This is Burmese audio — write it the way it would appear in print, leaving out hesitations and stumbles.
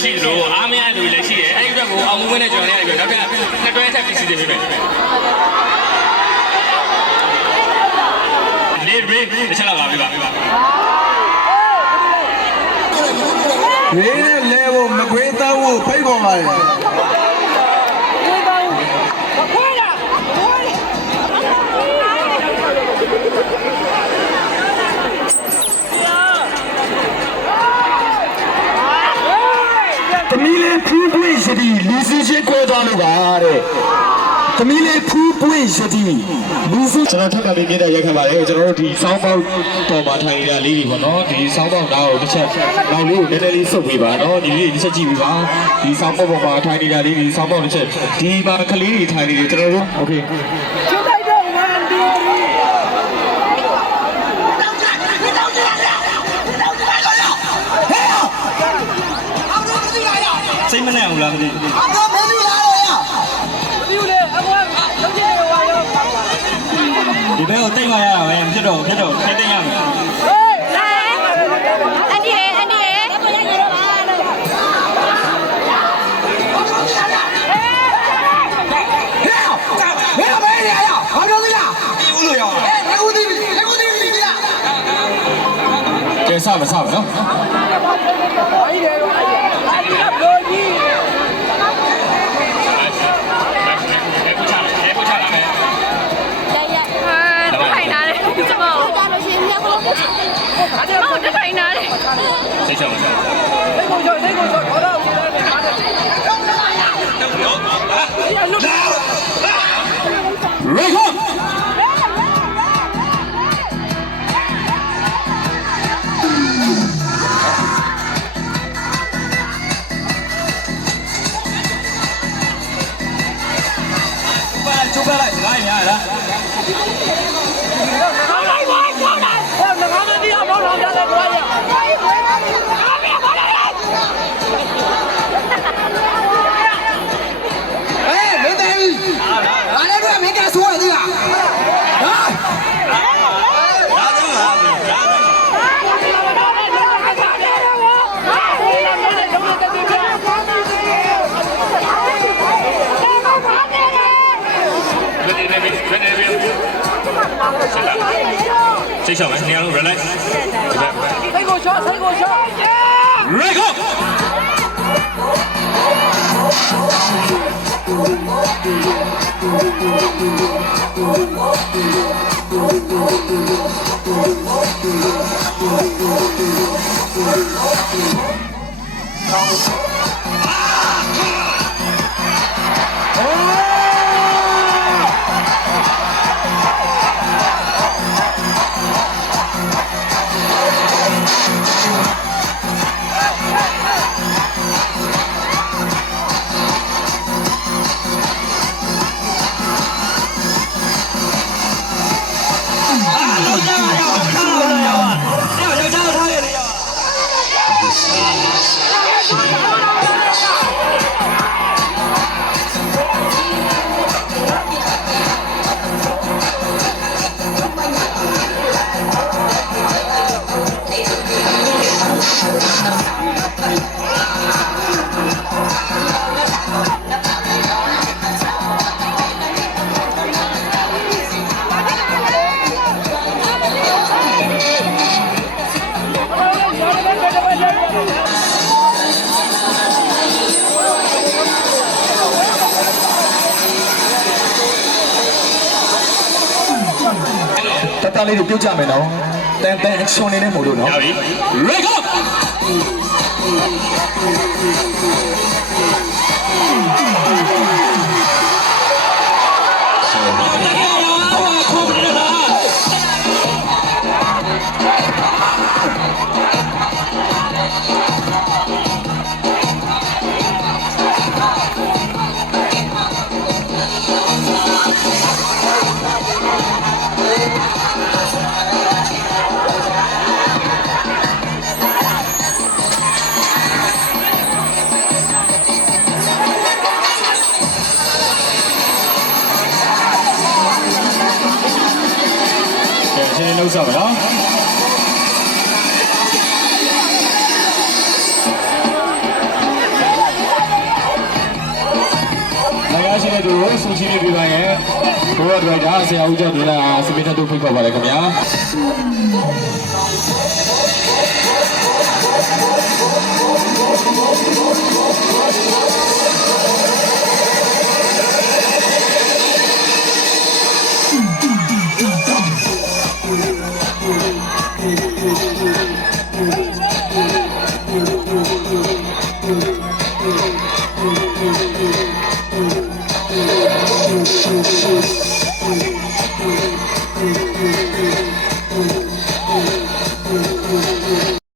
ရှိသလိုအားမရတဲ့လူတွေလည်းရှိတယ်အဲ့ဒီအတွက်ကိုအောင်မွေးနဲ့ကျွန်တော်လည်းနောက်ထပ်နှစ်တွဲထပ်ပြီးစီစဉ်ပေးမယ်လေးရေးတစ်ချက်လောက်ပါပြီပါရေးနဲ့လဲဖို့မကွေးသားဖို့ဖိတ်ခေါ်ပါတယ်သမီးလေးဖူးပွင့်ရည်လူစီချင်းကွဲသွားလို့ပါတဲ့သမီးလေးဖူးပွင့်ရည်လူစီကျွန်တော်ထပ်ကလေးမြင်တဲ့ရက်ခံပါတယ်ကျွန်တော်တို့ဒီဆောင်းပေါက်တော်မှာထိုင်နေတာလေးတွေပေါ့နော်ဒီဆောင်းပေါက်သားကိုတစ်ချက်နောက်လေးကိုနည်းနည်းလေးဆုပ်ပေးပါနော်ဒီလေးတစ်ချက်ကြည့်ပြီးပါဒီဆောင်းပေါက်ပေါ်မှာထိုင်နေတာလေးဒီဆောင်းပေါက်တစ်ချက်ဒီမှာကလေးတွေထိုင်နေတယ်ကျွန်တော်တို့โอเคစိတ်မနဲ့အောင်လားမသိဘူးအကောမင်းကြီးလာတော့ရမသိဘူးလေအကောလုံးချင်တယ်ဟောရောဒီဘက်ကိုတိတ်မှရတာပဲဖြစ်တော့တိတ်ရမယ်ဟေးလာအန်ဒီရေဘယ်လိုရဘာလို့လဲဒီဦးလို့ရအောင်ဟဲ့ဦးဒီလားကဲစမယ်နော်谁笑？谁过去？跑到我这边拿着。Ready go！ 出来，来一下来。谁笑？你要人来。谁给我笑？Ready go！ တတလေးတွေပြုတ်ကြမယ်နော်တန် action နေနဲ့မို့လို့နော်ရပြီ Ready goလှုပ်ဆောင်ပါနော် ရှိနေပြီပါရဲ့ဘိုးတော်ဒါဆရာဦးကျော်ဒေလာစပင်းထပ်တို့ဖိတ်ခေါ်ပါလေခင်ဗျာ